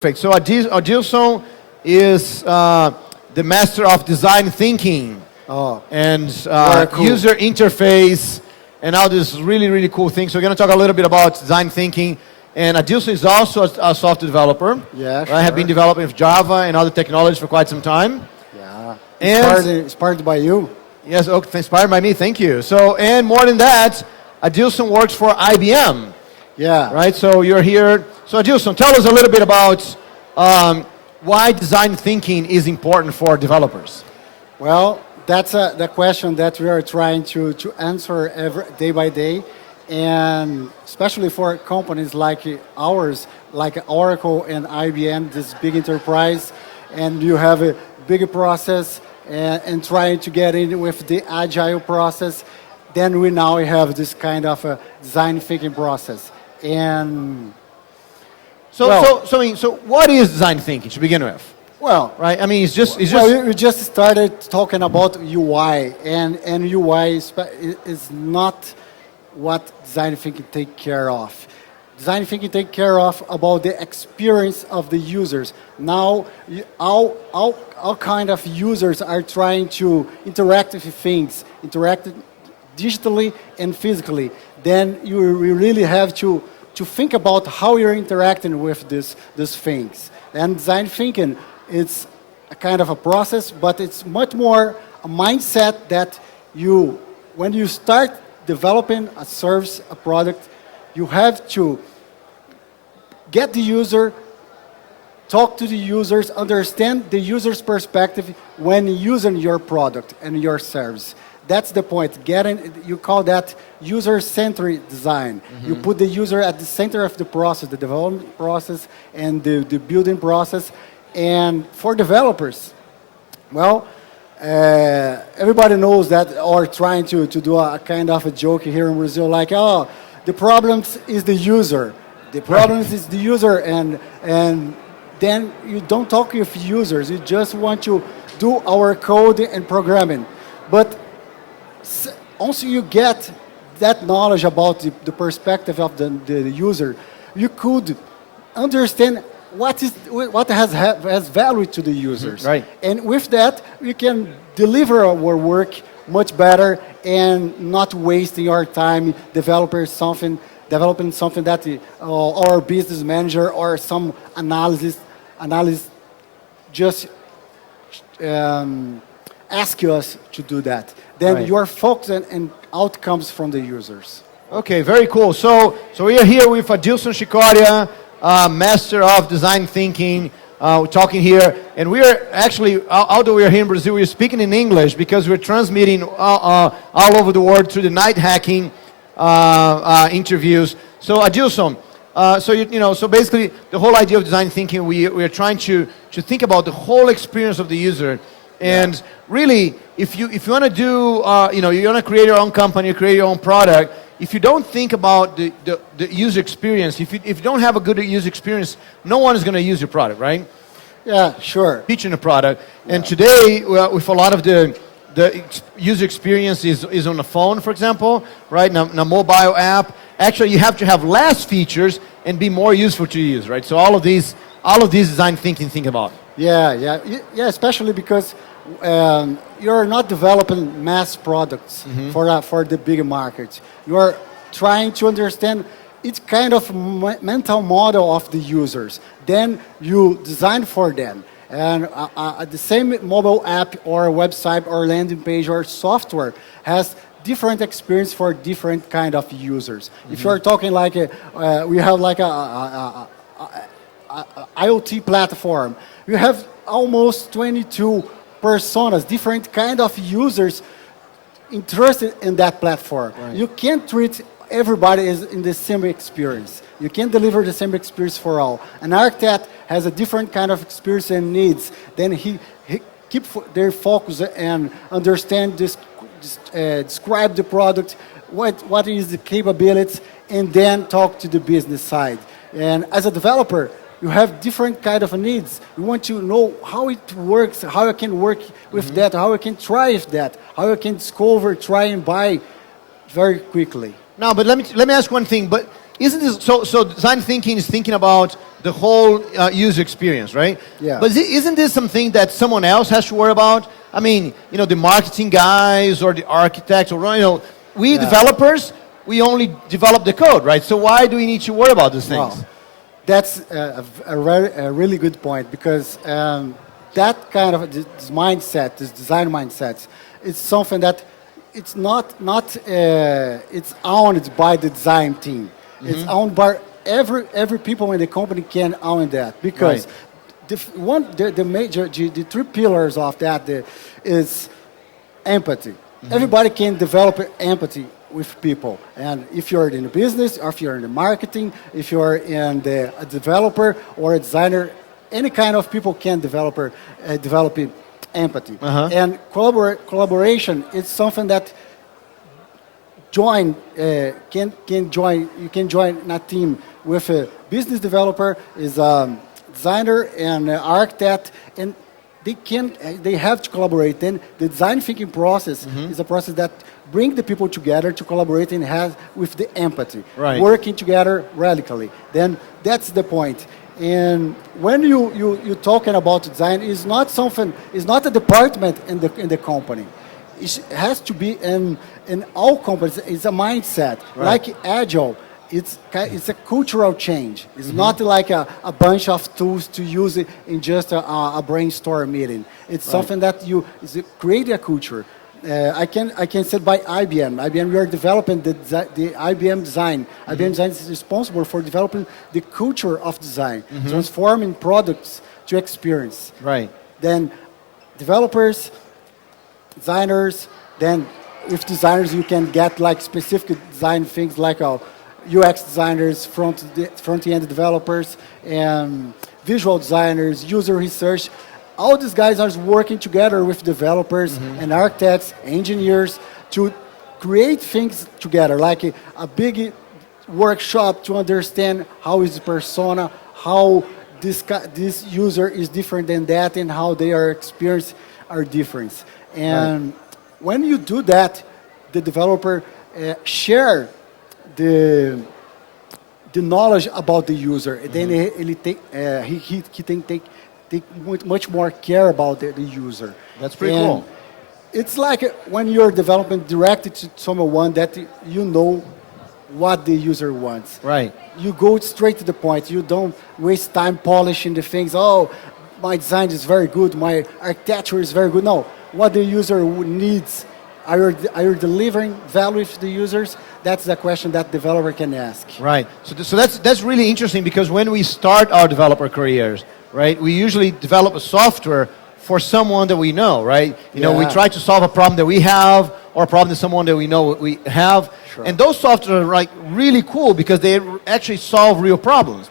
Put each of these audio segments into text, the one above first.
Perfect. So Adilson is the master of design thinking and cool. user interface and all these really cool things. So we're going to talk a little bit about design thinking. And Adilson is also a software developer. Yeah, I have been developing with Java and other technologies for quite some time. Yeah. And Inspired by you. yes, okay, inspired by me. Thank you. So, and more than that, Adilson works for IBM. Yeah. Right, so you're here. So Adilson, tell us a little bit about why design thinking is important for developers. Well, that's the question that we are trying to answer day by day. And especially for companies like ours, like Oracle and IBM, this big enterprise, and you have a big process and trying to get in with the agile process, then we now have this kind of a design thinking process. And So well, what is design thinking to begin with? well, Right? I mean, it's just. we just started talking about UI, and UI is not what design thinking take care of. Design thinking take care of about the experience of the users. Now, all kind of users are trying to interact with things, interact digitally and physically. Then you really have to think about how you're interacting with these things. And design thinking, it's a kind of a process, but it's much more a mindset that when you start developing a service, a product, you have to get the user, talk to the users, understand the user's perspective when using your product and your service. That's the point. You call that user-centric design. You put the user at the center of the process, the development process and the building process. And for developers, well, everybody knows that, or trying to do a kind of a joke here in Brazil, like, oh, the problem is the user. The problem is the user, and then you don't talk with users. You just want to do our code and programming. But once you get that knowledge about the perspective of the user, you could understand what has value to the users. Right. And with that, we can deliver our work much better and not wasting our time developing something that our business manager or some analyst just ask us to do that. Then Right. your focus and outcomes from the users. Okay, very cool. So we are here with Adilson Chicoria, master of design thinking. We're talking here, and we are actually, although we are here in Brazil, we're speaking in English because we're transmitting all over the world through the night hacking interviews. So Adilson, so basically the whole idea of design thinking, we are trying to think about the whole experience of the user. And really, if you want to do, you want to create your own company, create your own product, if you don't think about the user experience, if you don't have a good user experience, no one is going to use your product, right? Yeah, sure. Featuring the product. And today, with a lot of the user experience is on the phone, for example, right? In a mobile app. Actually, you have to have less features and be more useful to use, right? So all of these design thinking think about. Yeah, especially because you're not developing mass products for the big market. You're trying to understand each kind of mental model of the users. Then you design for them. And the same mobile app or website or landing page or software has different experience for different kind of users. If you're talking like we have like a IoT platform, you have almost 22 personas, different kind of users interested in that platform. Right. You can't treat everybody as in the same experience. You can't deliver the same experience for all. An architect has a different kind of experience and needs. Then he keep their focus and understand describe the product, what is the capabilities, and then talk to the business side. And as a developer, you have different kind of needs. You want to know how it works, how I can work with that, how I can try with that, how I can discover, try and buy very quickly. No, but let me ask one thing. But isn't this so design thinking is thinking about the whole user experience, right? Yeah. But isn't this something that someone else has to worry about? I mean, the marketing guys or the architects, or we developers, we only develop the code, right? So why do we need to worry about these things? Wow. That's a really good point, because that kind of this mindset, this design mindset, is something that it's not it's owned by the design team. It's owned by every people in the company can own that, because the three pillars of that is empathy. Everybody can develop empathy with people, and if you're in the business, or if you're in the marketing, if you're in a developer or a designer, any kind of people can develop empathy. And collaboration is something that can join. You can join a team with a business developer, is a designer and an architect, and they have to collaborate. Then the design thinking process is a process that bring the people together to collaborate and have with the empathy, working together radically. Then that's the point. And when you're talking about design, it's not a department in the company. It has to be in all companies. It's a mindset. Like Agile, it's a cultural change. It's not like a bunch of tools to use it in just a brainstorm meeting. It's something that create a culture. I can say by IBM. IBM, we are developing the IBM design. IBM design is responsible for developing the culture of design, transforming products to experience. Right. Then developers, designers. Then with designers, you can get like specific design things like UX designers, front-end developers, and visual designers, user research. All these guys are working together with developers and architects, engineers, to create things together, like a big workshop to understand how is the persona, how this user is different than that, and how their experience are different. And when you do that, the developer share the knowledge about the user. Then he can take much more care about the user. That's pretty cool. It's like when you're developing directly to someone that you know what the user wants. Right. You go straight to the point. You don't waste time polishing the things. Oh, my design is very good. My architecture is very good. No, what the user needs. Are you delivering value to the users? That's the question that developer can ask. Right. So that's really interesting, because when we start our developer careers, right, we usually develop a software for someone that we know, right? We try to solve a problem that we have, or a problem that someone that we know we have. Sure. And those software are like really cool because they actually solve real problems.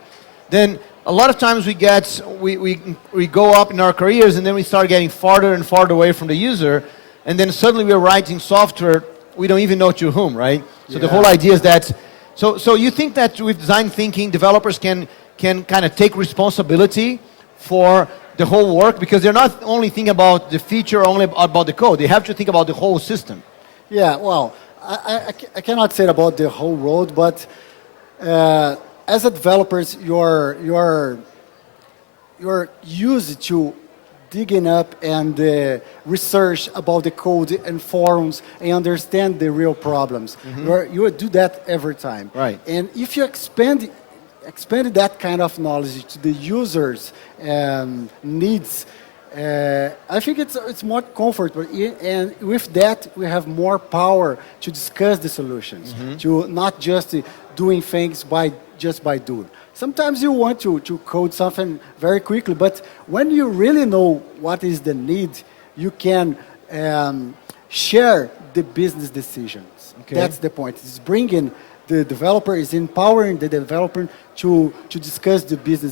Then a lot of times we go up in our careers, and then we start getting farther and farther away from the user, and then suddenly we're writing software we don't even know to whom, right? So the whole idea is that, so you think that with design thinking, developers can kind of take responsibility for the whole work, because they're not only thinking about the feature, only about the code. They have to think about the whole system. Yeah, well, I cannot say about the whole road, but as a developers, you're used to digging up and research about the code and forums and understand the real problems. You do that every time. Right. And if you expand that kind of knowledge to the users' needs, I think it's more comfortable. And with that, we have more power to discuss the solutions, to not just doing things by doing. Sometimes you want to code something very quickly, but when you really know what is the need, you can share the business decisions. Okay. That's the point. It's bringing the developer, is empowering the developer to discuss the business